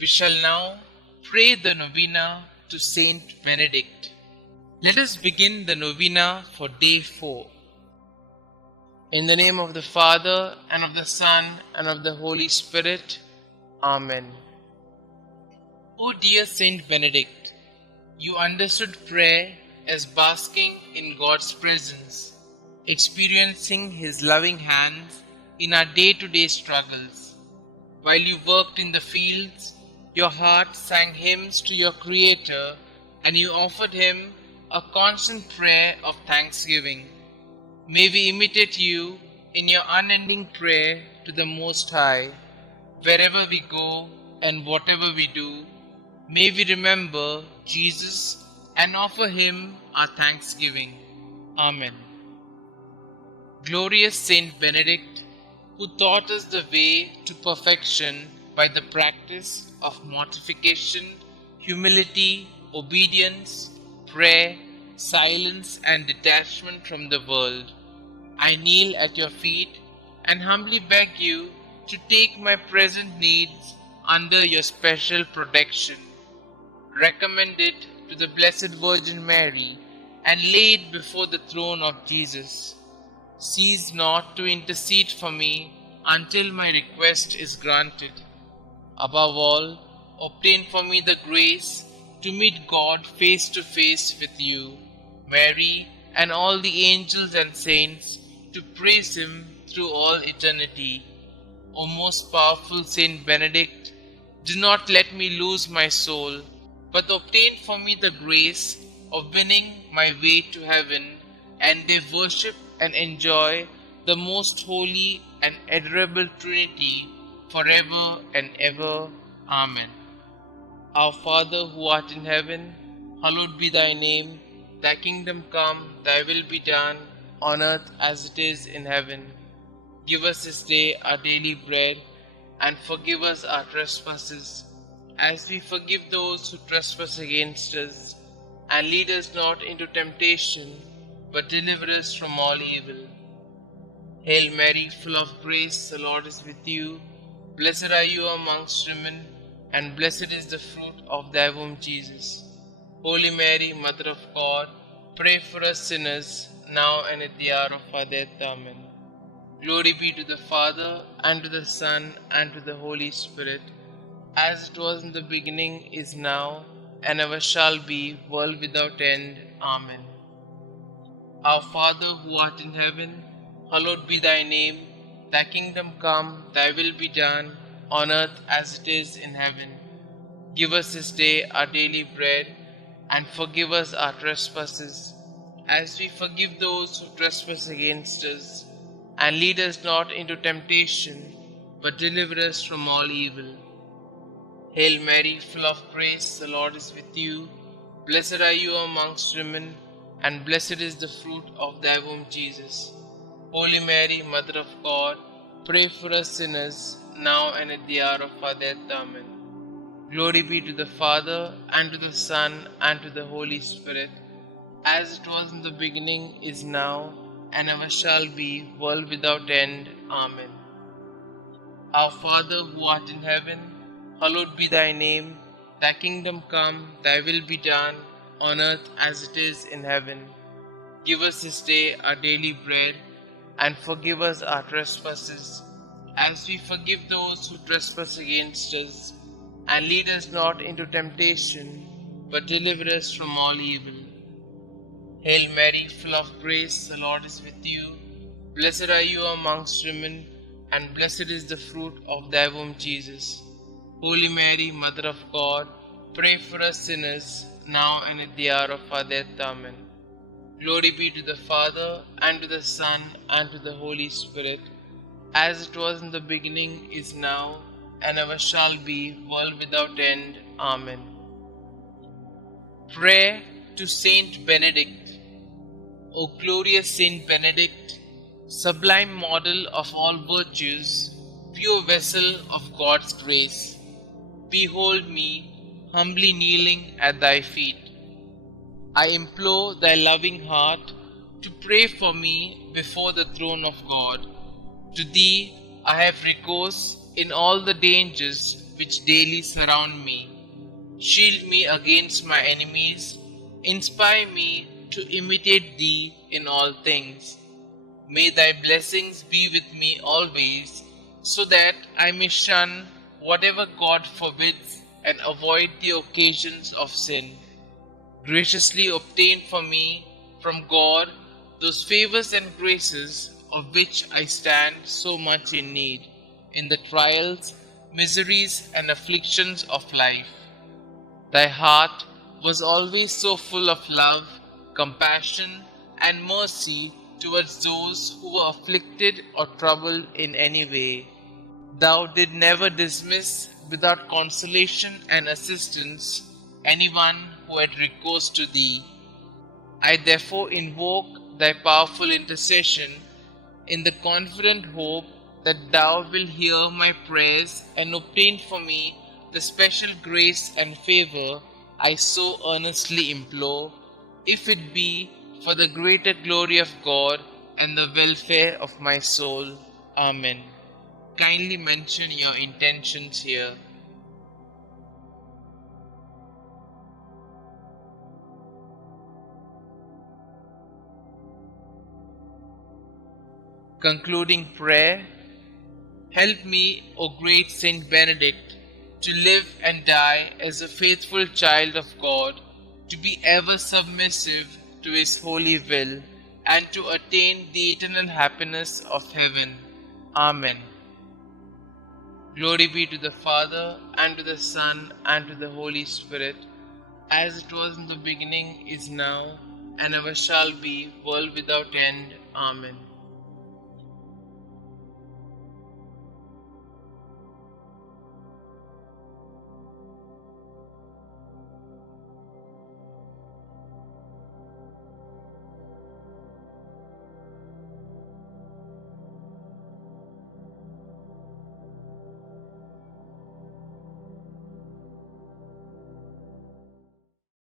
We shall now pray the Novena to St Benedict. Let us begin the Novena for day 4. In the name of the Father, and of the Son, and of the Holy Spirit. Amen. O dear St Benedict, you understood prayer as basking in God's presence, experiencing His loving hands in our day-to-day struggles. While you worked in the fields, your heart sang hymns to your Creator, and you offered Him a constant prayer of thanksgiving. May we imitate you in your unending prayer to the Most High. Wherever we go and whatever we do, may we remember Jesus and offer Him our thanksgiving. Amen. Glorious Saint Benedict, who taught us the way to perfection by the practice of mortification, humility, obedience, prayer, silence, and detachment from the world, I kneel at your feet and humbly beg you to take my present needs under your special protection. Recommend it to the Blessed Virgin Mary and lay it before the throne of Jesus. Cease not to intercede for me until my request is granted. Above all, obtain for me the grace to meet God face to face with you, Mary, and all the angels and saints, to praise Him through all eternity. O most powerful Saint Benedict, do not let me lose my soul, but obtain for me the grace of winning my way to heaven, and may worship and enjoy the most holy and adorable Trinity forever and ever. Amen. Our Father who art in heaven, hallowed be thy name. Thy kingdom come, thy will be done, on earth as it is in heaven. Give us this day our daily bread, and forgive us our trespasses, as we forgive those who trespass against us. And lead us not into temptation, but deliver us from all evil. Hail Mary, full of grace, the Lord is with you. Blessed are you amongst women, and blessed is the fruit of thy womb, Jesus. Holy Mary, Mother of God, pray for us sinners, now and at the hour of our death. Amen. Glory be to the Father, and to the Son, and to the Holy Spirit, as it was in the beginning, is now, and ever shall be, world without end. Amen. Our Father who art in heaven, hallowed be thy name. Thy kingdom come, thy will be done, on earth as it is in heaven. Give us this day our daily bread, and forgive us our trespasses, as we forgive those who trespass against us. And lead us not into temptation, but deliver us from all evil. Hail Mary, full of grace, the Lord is with you. Blessed are you amongst women, and blessed is the fruit of thy womb, Jesus. Holy Mary, Mother of God, pray for us sinners, now and at the hour of our death. Amen. Glory be to the Father, and to the Son, and to the Holy Spirit, as it was in the beginning, is now, and ever shall be, world without end. Amen. Our Father who art in heaven, hallowed be thy name. Thy kingdom come, thy will be done, on earth as it is in heaven. Give us this day our daily bread, and forgive us our trespasses, as we forgive those who trespass against us. And lead us not into temptation, but deliver us from all evil. Hail Mary, full of grace, the Lord is with you. Blessed are you amongst women, and blessed is the fruit of thy womb, Jesus. Holy Mary, Mother of God, pray for us sinners, now and at the hour of our death. Amen. Glory be to the Father, and to the Son, and to the Holy Spirit, as it was in the beginning, is now, and ever shall be, world without end. Amen. Prayer to Saint Benedict. O glorious Saint Benedict, sublime model of all virtues, pure vessel of God's grace, behold me, humbly kneeling at thy feet. I implore thy loving heart to pray for me before the throne of God. To thee I have recourse in all the dangers which daily surround me. Shield me against my enemies. Inspire me to imitate Thee in all things. May Thy blessings be with me always, so that I may shun whatever God forbids and avoid the occasions of sin. Graciously obtain for me from God those favors and graces of which I stand so much in need in the trials, miseries, and afflictions of life. Thy heart was always so full of love, compassion, and mercy towards those who were afflicted or troubled in any way. Thou did never dismiss without consolation and assistance anyone who had recourse to thee. I therefore invoke thy powerful intercession in the confident hope that thou wilt hear my prayers and obtain for me the special grace and favor I so earnestly implore, if it be for the greater glory of God and the welfare of my soul. Amen. Kindly mention your intentions here. Concluding prayer. Help me, O great St Benedict, to live and die as a faithful child of God, to be ever submissive to His holy will, and to attain the eternal happiness of heaven. Amen. Glory be to the Father, and to the Son, and to the Holy Spirit, as it was in the beginning, is now, and ever shall be, world without end. Amen.